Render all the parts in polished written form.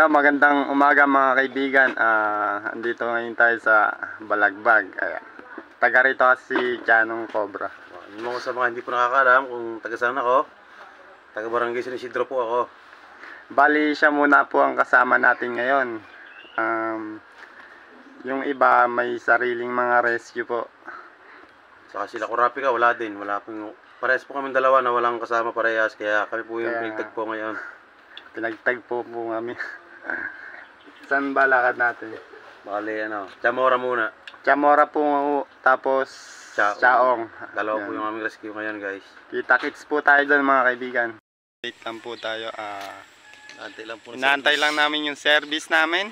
Magandang umaga mga kaibigan. Andito ngayon tayo sa Balagbag. Ayan. Taga rito si Tianong Cobra. Yung mga sa mga hindi po nakakaalam kung taga saan ako, taga Barangay San Isidro po ako. Bali siya muna po ang kasama natin ngayon. Yung iba may sariling mga rescue po. Saka sila Kurapika, wala din. Parehas po kami dalawa na walang kasama parehas. Kaya kami po yung pinagtag po ngayon. Pinagtagpo po kami. Saan ba lakad natin? Bali Chamora muna. Chamora po, tapos Chaong. Dalawa po yung aming rescue ngayon, guys. Kita-kits po tayo doon mga kaibigan. Wait lang po tayo. Inaantay lang namin yung service namin.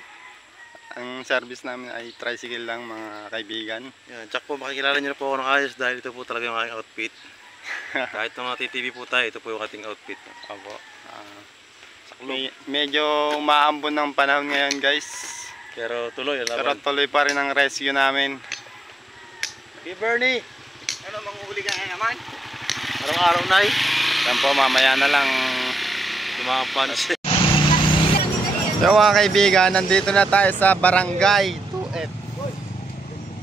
Ang service namin ay tricycle lang mga kaibigan. Yan, tsak po makikilala nyo na po ako ng ayos dahil ito po talaga yung aking outfit. Kahit nung TV po tayo, ito po yung ating outfit. Opo. Medyo umaambon ng panahon ngayon, guys. Pero tuloy pa rin ang rescue namin. Hey Bernie! Ano, manguhuli ka na naman? Araw-araw na eh. Yan po, mamaya na lang. Tumapansin. Yo mga kaibigan, nandito na tayo sa Barangay 2F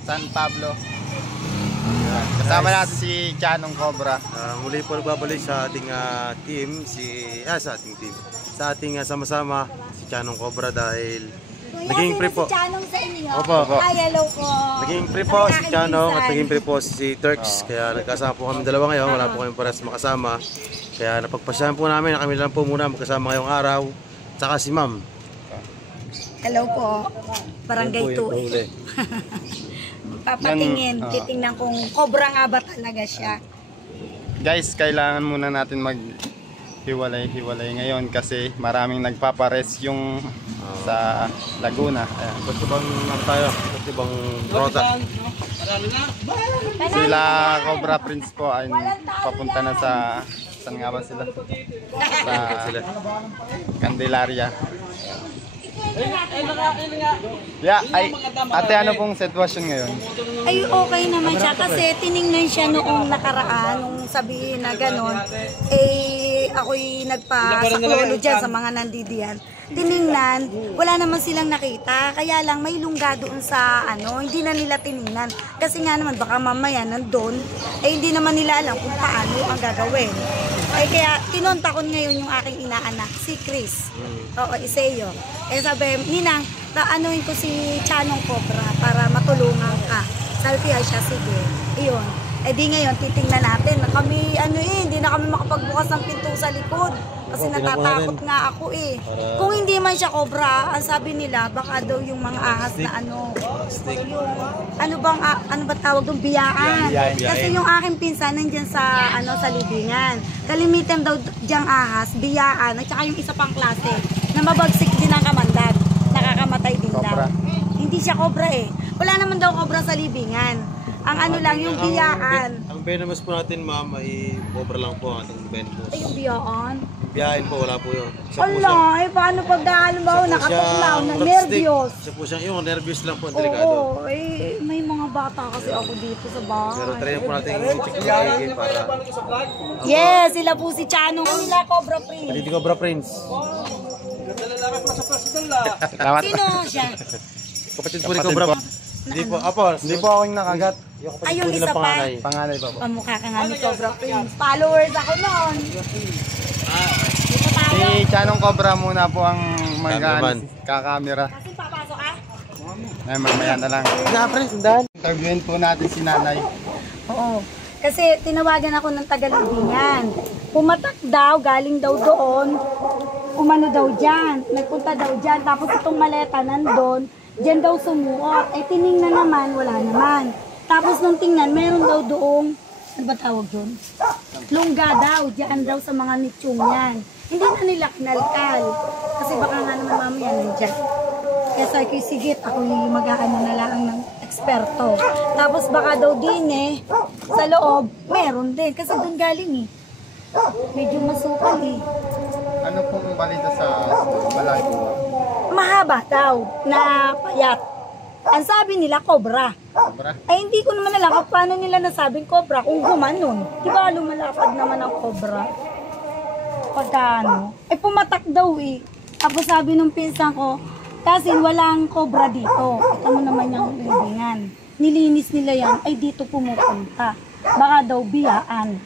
San Pablo. Kasama natin si Tianong Cobra. Muli po nagbabalik sa ating team, sa ating sama-sama si Tianong Cobra dahil naging pre po. Si Tianong sa inyo. Opo. Ay, hello po. Naging pre po si Tianong at naging pre po si Turks. Kaya nagkasama po kami dalawa ngayon, wala po kami parehas makasama. Kaya napagpasyahan po namin na kami lang po muna magkasama ngayong araw. Tsaka si Ma'am. Hello po. Barangay 2. Papatingin, titingnan kung cobra nga ba talaga siya. Guys, kailangan muna natin maghiwalay-hiwalay ngayon kasi maraming nagpapares yung sa Laguna. Ba't ibang tayo? Ba't ibang rota? Sila Cobra Prince po ay papunta na sa saan nga ba sila? Sa Candelaria. Ate, ano pong sitwasyon ngayon? Ay, okay naman siya kasi tiningnan siya noong nakaraan, nung sabihin na gano'n, ako'y nagpasaklolo dyan sa mga nandidiyan. Tiningnan, wala naman silang nakita, kaya lang may lungga doon sa hindi na nila tiningnan. Kasi nga naman, baka mamaya nandun, hindi naman nila alam kung paano ang gagawin. Kaya tinonta ko ngayon yung aking inaanak, si Chris. Oo, Iseo. Sabi, Ninang, anuhin ko si Tianong Cobra para matulungan ka. Sabi ko siya, sige. Iyon. Di ngayon, titingnan natin. Kami, hindi na kami makapagbukas ng pinto sa likod. Kasi natatakot nga ako Kung hindi man siya cobra, ang sabi nila, baka daw yung mga ahas na ano ba tawag doon? Biyaan. Kasi yung aking pinsan nandiyan sa sa libingan. Kalimitan daw diyang ahas, biyaan, at saka yung isa pang klase na mabagsik din ang kamandag. Nakakamatay din daw. Hindi siya cobra Wala naman daw cobra sa libingan. Ang lang, yung biyaan. Ang venomous po natin, ma'am, ay cobra lang po ang ating venomous. Ay, yung biyaan? Biyahin po, wala po yun. Ala, paano pag nakatuklaw na nervyos? Siya po siya, yung nervyos lang po, delikado. Oo, may mga bata kasi ako dito sa bahay. Pero try po natin yung check na para... Yes, sila po si Tianong. Nila Cobra Prince. Hindi Cobra Prince. Sino siya? Kapatid po ni Cobra. Hindi po, Hindi po ako yung nakagat. Ay, yung isa pa. Panganay pa po. Pamukha ka nga ni Cobra Prince. Followers ako noon. Si Tianong Cobra muna po ang kakamera. Kasi papasok ka? Mamaya na lang. Interviewin po natin si nanay. Oo. Kasi tinawagan ako ng tagalibingan. Pumatak daw, galing daw doon. Umano daw dyan. Nagpunta daw dyan. Tapos itong maleta nandun. Diyan daw sumuot. Tiningnan naman, wala naman. Tapos nung tingnan, meron daw doong, ano ba tawag doon? Lungga daw, diyan daw sa mga nitsyung yan. Hindi na nila kinalkal. Kasi baka nga naman mamaya nandiyan. Kaya sabi ko, sige, ako mag-aano na lang ng eksperto. Tapos baka daw din sa loob, meron din. Kasi doon galing Medyo masukal Ano pong balita sa balay po? Mahaba daw na payat. Ang sabi nila, cobra. Cobra? Ay, hindi ko naman alam kung paano nila nasabing cobra kung gumanon. Di ba lumalapad naman ang cobra? Pagkano? Pumatak daw Tapos sabi nung pinsan ko, kasi walang cobra dito. Ito mo naman yung libingan. Nilinis nila yan, ay dito pumupunta. Baka daw biyaan.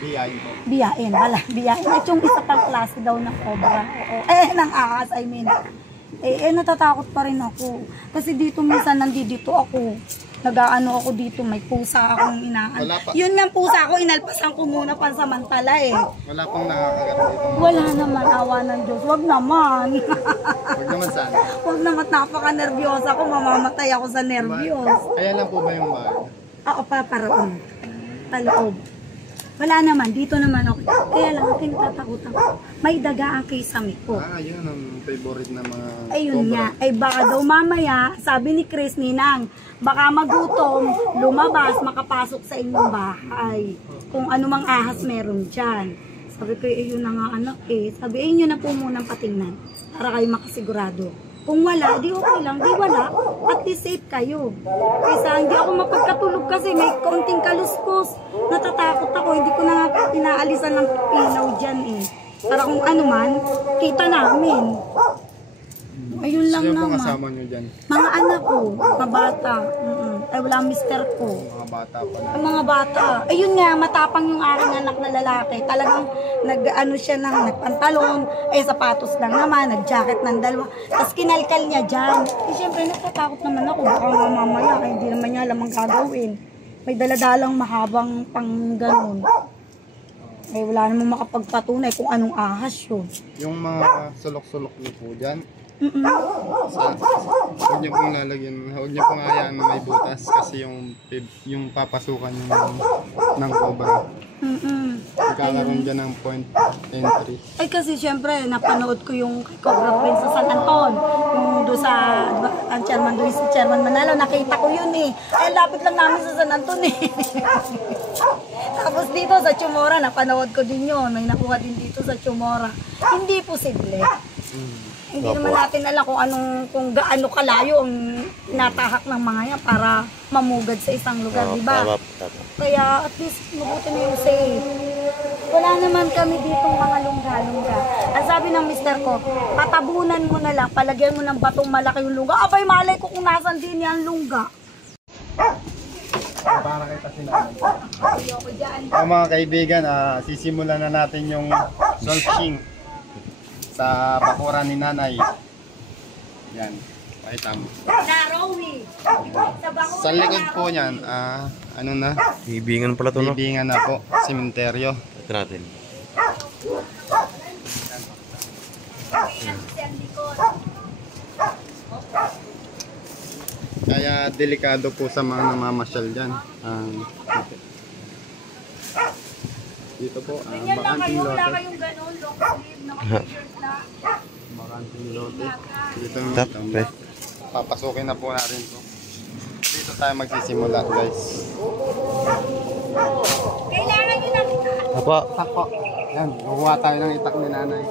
Biyain po. Biyain, biyain. At yung isa pang klase daw ng cobra. Oo. Ng ahas, I mean. Natatakot pa rin ako. Kasi dito minsan nandito ako. Nag-aano ako dito, may pusa akong inaan. Yun nga pusa ako, inalpasan ko muna pansamantala eh. Wala pang nakakagat dito. Wala naman, awa ng Diyos. Wag naman. Wag naman sana. Wag naman, napaka-nervyosa ako. Mamamatay ako sa nervyos. Kaya lang po ba yung bahay? Oo, paraon. Paloob. Wala naman, dito naman ako. Kaya lang, ang kinatatakutan ko, may daga ang kisame ko. Yun ang favorite na mga Ayun nga, ay baka daw mamaya, sabi ni Chris Ninang, baka magutom, lumabas, makapasok sa inyong bahay. Kung anumang ahas meron dyan. Sabi ko, yun na nga anak eh. Sabi, yun na po munang patingnan para kayo makasigurado. Kung wala, di okay lang. Di wala, at least safe kayo. Kaysa hindi ako mapagkatulog kasi may konting kaluskos. Natatakot ako, hindi ko na pinaalisan ng ilaw dyan eh. Para kung ano man, kita namin. Ayun lang Sino naman. pong kasama nyo dyan? Mga anak ko, mga bata. Ay wala ang mister ko. Mga bata pa na. Ang mga bata. Ayun nga, matapang yung aking anak na lalaki. Talagang nag-ano siya ng nagpantalon, sapatos lang naman, nag-jacket ng dalawa. Tapos kinalkal niya dyan. Siyempre, natatakot naman ako. Baka mamaya, hindi naman niya alam ang gagawin. May daladalang mahabang pang ganun. Wala namang makapagpatunay kung anong ahas yun. Yung mga sulok-sulok niyo po dyan, huwag niyo pong lalagyan, huwag niyo pong hayaan na may butas kasi yung papasukan ng cobra. Magkakaroon dyan ng point entry. Ay kasi syempre, napanood ko yung kay Cobra Prince sa San Anton. Yung doon sa, ang chairman doon, si Chairman Manalo, nakita ko yun eh. Ay, lapit lang namin sa San Anton eh. Tapos dito sa Chumora, napanood ko din yun. May nakuha din dito sa Chumora. Hindi posible. Hindi naman natin alam kung gaano kalayo ang natahak ng mga yan para mamugad sa isang lugar, di ba? Kaya at least mabuti na yung safe. Wala naman kami ditong mga lungga-lungga. Ang sabi ng mister ko, patabunan mo na lang, palagyan mo ng batong malaki yung lungga. Abay, malay ko kung nasan din yan lungga. Para kita sinabi. Mga kaibigan, sisimulan na natin yung solving sa bakuran ni nanay. Yan, pakita mo. Narawi. Sa likod po niyan, ano na? Ibingan pala to, no? Ibingan na po, sementeryo. Ito natin. Kaya delikado po sa mga namamasyal dyan. Dito po, bakanting lote. kayong ganun, long sleeve, naka-t-shirt na. Bakanting lote. Dito Tap, pre. papasukin na po natin to. Dito tayo magsisimula, guys. Kailangan nyo na kita. Apa? Itak po. Yan, kukuha tayo ng itak ni nanay.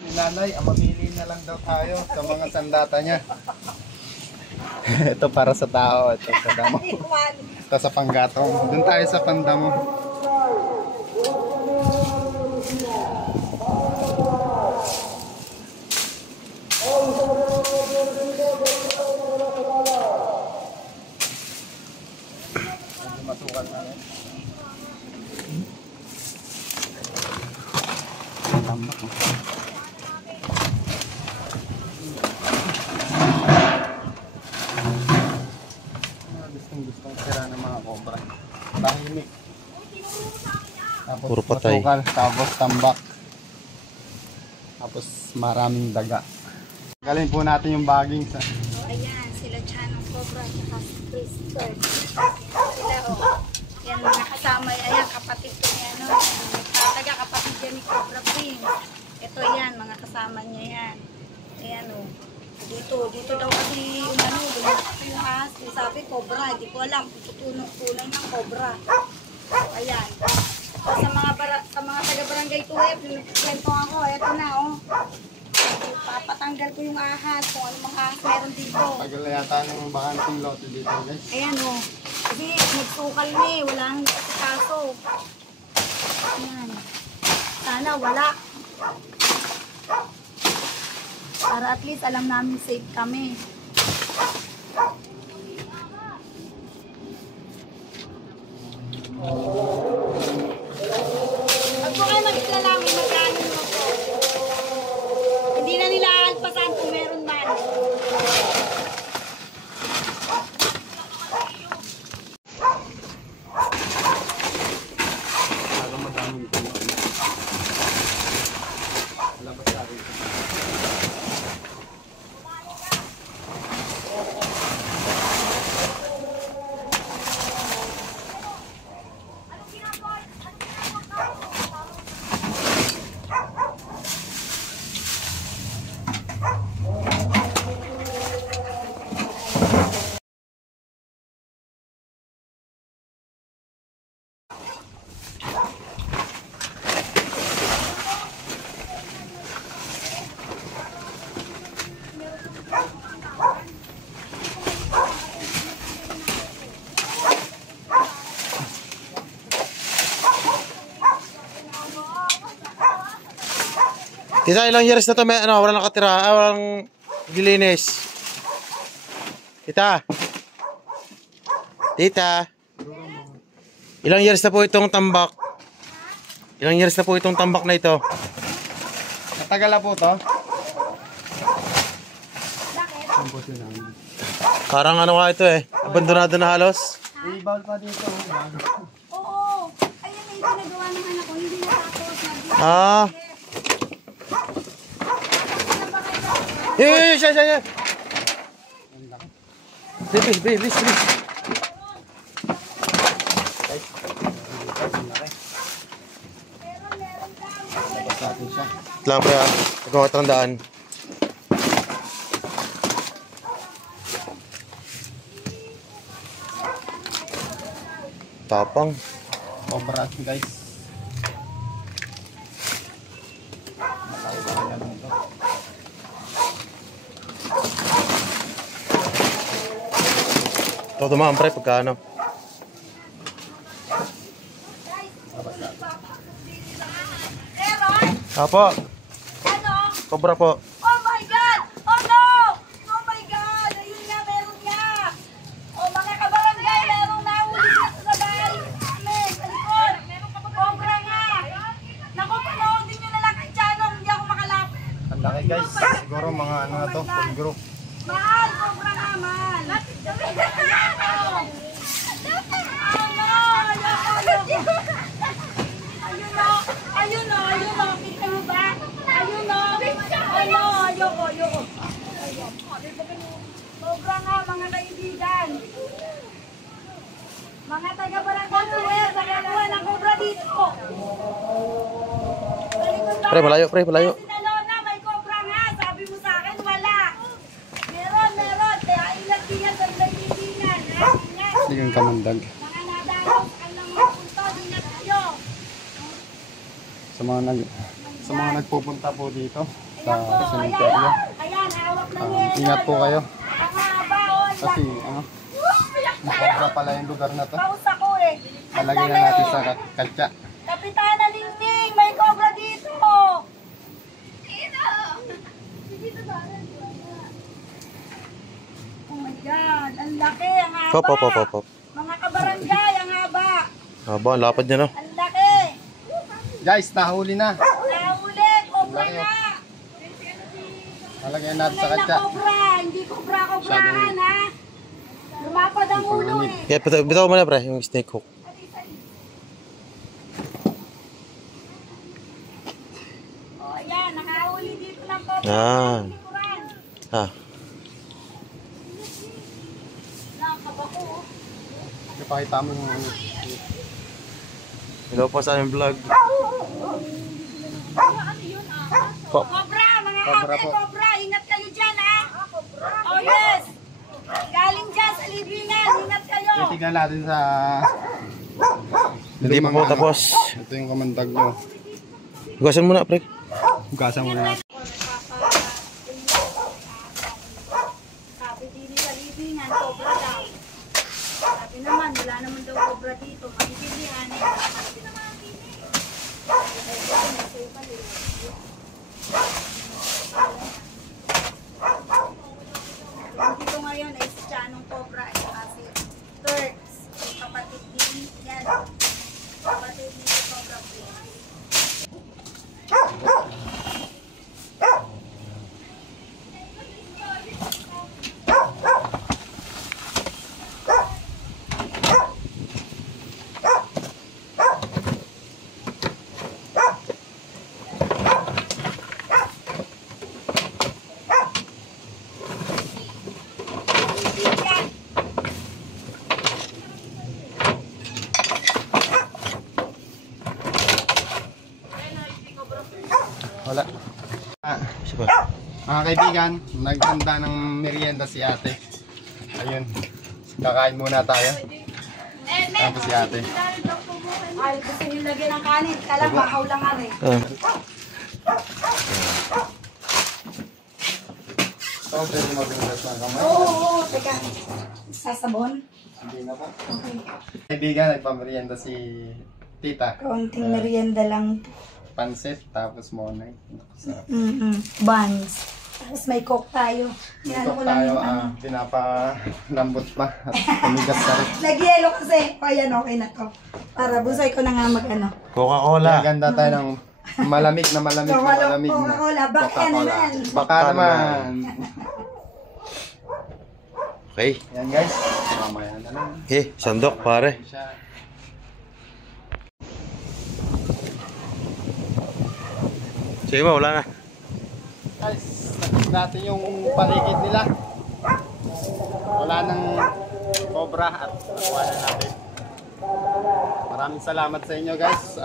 Ni nanay, mamili na lang daw tayo sa mga sandata niya. Ito para sa tao, ito sa damo. Ito sa panggatong. Doon tayo sa pandamo. Masukan na rin. Tambak. Gustong sira ng mga cobra. Tahimik. Tapos Puro patay. masukal, tapos tambak. Tapos maraming daga. Galin po natin yung baging sa... Ayan, sila Chan ng Cobra at si Chris Third. Sila yan mga kasama, ayan kapatid ko niya, nagtataga kapatid yan ni Cobra Prince. Ito yan, mga kasama niya yan. Ayan dito daw kasi yung yung ahas, sabi Cobra, hindi ko alam kung tunay ng Cobra. So, ayan. So, sa mga taga-barangay 2F, nagkikwento ako, eto na papatanggal ko yung ahas, kung ano mga ahas meron dito. Tagal na yata ng bakanting lote dito, guys. Ayan kasi nagsukal na wala nang kaso. Ayan. Sana wala. Para at least alam namin safe kami. Pag po kayo mag-ilalami, magkano naman po? Hindi na nila alpasan kung meron man. Tita, ilang years na to may ano, walang nakatira, walang gilinis. Tita. Tita. Ilang years na po itong tambak? Ilang years na po itong tambak na ito? Matagal na po to. Parang ano nga ito eh, abandonado na halos. Ibal pa dito. Oo. Ayun na yung ginagawa ng anak ko. Hindi natapos. Ah. Siya. Bilis. Lang pre ah, nagkakatandaan. Tapang. Obra guys. Ito dumaan pre, pagkano? Apo, Ano? cobra po. Oh my God! Oh no! Oh my God! Ayun nga, meron nga! Oh mga kabarangay, merong nahuli dito sa bahay namin, sa likod. Cobra nga! Naku, panoodin nyo na lang kay Chanong, hindi ako makalapit. Ang laki guys. Siguro mga ano na to, full group. Mahal! Cobra nga, mahal! Oh no! Ayun o! Kita mo ba? Ayun o! Ano? Ayoko! Cobra nga, mga kaibigan. Mga taga-barangay Tuwer, nakakuha ng cobra dito. Pre, malayo. Sinalona, may cobra nga. Sabi mo sa akin, wala. Meron. Kaya ingat sa kaibigan. Ingat. Sige yung kamandag. Mga nadalaw, kailang magpunto, ingat kayo. Sa mga nagpupunta po dito sa Ayan po, cemetery. ayan, hawak na niya. Ingat po kayo. Ang haba, oh, ang Kasi makobra pala yung lugar na to. Paus ako eh. Ang Lalagay na laki, natin oh. sa katsa. Kapitana Ningning, may cobra dito. Oh my God, ang laki, ang haba. Pop. Mga kabarangay, ang haba. Aba, ang lapad niya no. Ang laki. Guys, nahuli na. Nahuli, cobra Laki, oh. na. Lalagay natin sa Tunay na katsa. cobra, hindi cobra-cobrahan ha. Lumapad ang ulo eh. Kaya bitaw mo na pre, yung snake hook. Oh, ayan, nakahuli dito ng cobra. Ah. Likuran. Ah. Nakabako. Ipakita mo yung ano. Hello po sa aming vlog. Po. Cobra, mga Cobra ate, po. cobra. Ingat kayo dyan ha. Oh yes. Galing dyan sa libingan. Ingat kayo. Titignan natin sa... Hindi pa po tapos. Ito yung kamandag nyo. Hugasan muna pre. Hugasan mo na. Sabi din sa libingan, cobra daw. Sabi naman, wala naman daw cobra dito. Maintindihan eh. Dito ngayon ay si Chanong Cobra at saka si Turks. Yung kapatid ni yan. Kapatid ni Cobra Prince. Wala. Mga kaibigan, naghanda ng merienda si ate. Ayun. Kakain muna tayo. Tapos si ate. Ay, gusto nyo lagyan ng kanin. Kala, bahaw lang ari. So, pwede mabigas ng kamay. Oo, teka. Sasabon? Hindi na po. Okay. Kaibigan, nagpamerienda si tita. Kaunting merienda lang. Pansit, tapos monay. Sarap. Buns. Tapos may coke tayo. Inano Ito ko lang tayo, yung ano. pinapalambot pa. At tumigas na rin. Nag-yelo kasi. O yan, okay na to. Para busay ko na nga mag-ano. Coca-Cola. Ganda tayo ng malamig na malamig na malamig na Coca-Cola. Baka naman. Baka naman. Okay. Yan guys. Mamaya na lang. Sandok pare. Sige mo, wala na. Guys, nakita natin yung paligid nila. Wala nang cobra at nakuha na natin. Maraming salamat sa inyo guys.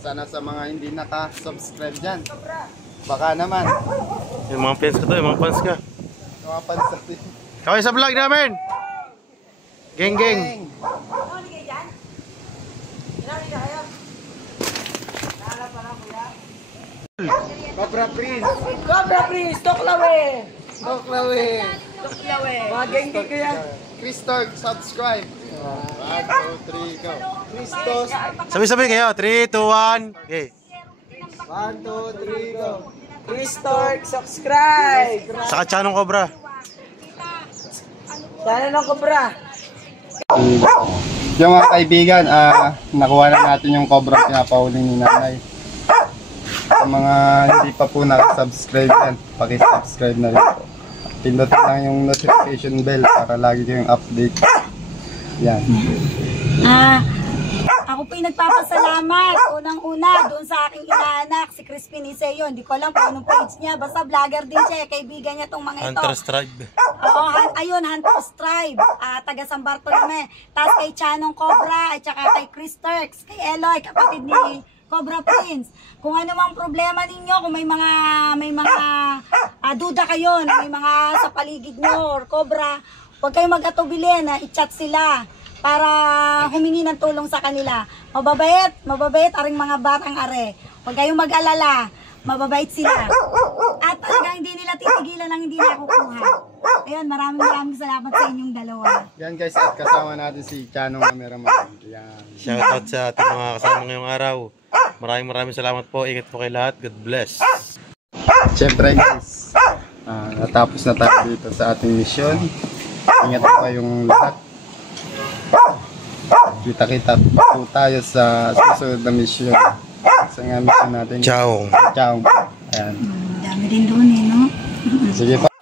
Sana sa mga hindi naka-subscribe dyan. Baka naman. Yung mga fans ko to, yung mga fans ka. Mapansin. Kaway sa vlog namin! Geng geng! Cobra Prince! Cobra Prince, Toklawe! Toklawe! Toklawe! Mga geng-geng ko yan. Christor, subscribe! 1, 2, 3, go! Christos! Sabi-sabi kayo, 3, 2, 1. Okay. 1, 2, 3, go! Christor, subscribe! Saka Chanong Cobra. Sana ng Cobra. Yung mga kaibigan, nakuha na natin yung cobra pinapahuli ni nanay. Sa mga hindi pa po nakasubscribe yan, pakisubscribe na rin po. Pindutin lang yung notification bell para lagi kayong update. Yan. Ako po yung nagpapasalamat. Unang-una, doon sa aking inaanak, si Crispin Iseo. Hindi ko alam kung anong page niya. Basta vlogger din siya. Kaibigan niya itong mga ito. Hunter's Tribe. Oo, ayun, Hunter's Tribe. Taga San Bartolome. Tapos kay Chanong Cobra, at saka kay Chris Turks, kay Eloy, kapatid ni Cobra Prince. Kung ano mang problema ninyo, kung may mga duda kayo, na may mga sa paligid nyo or Cobra, huwag kayong mag-atubili na i-chat sila para humingi ng tulong sa kanila. Mababait aring mga batang are. Huwag kayong mag-alala, mababait sila. At talagang hindi nila titigilan ang hindi nakukuha. Ayun, maraming salamat sa inyong dalawa. Yan guys, at kasama natin si Chanong cameraman. Yan. Shoutout sa ating mga kasama ngayong araw. Maraming salamat po. Ingat po kay lahat. God bless. Siyempre guys, natapos na tayo dito sa ating misyon. Ingat po kayong lahat. Kita-kita po tayo sa susunod na misyon. Sa nga misyon natin. Ciao. Ciao. Ayan. Dami din doon no? Sige po.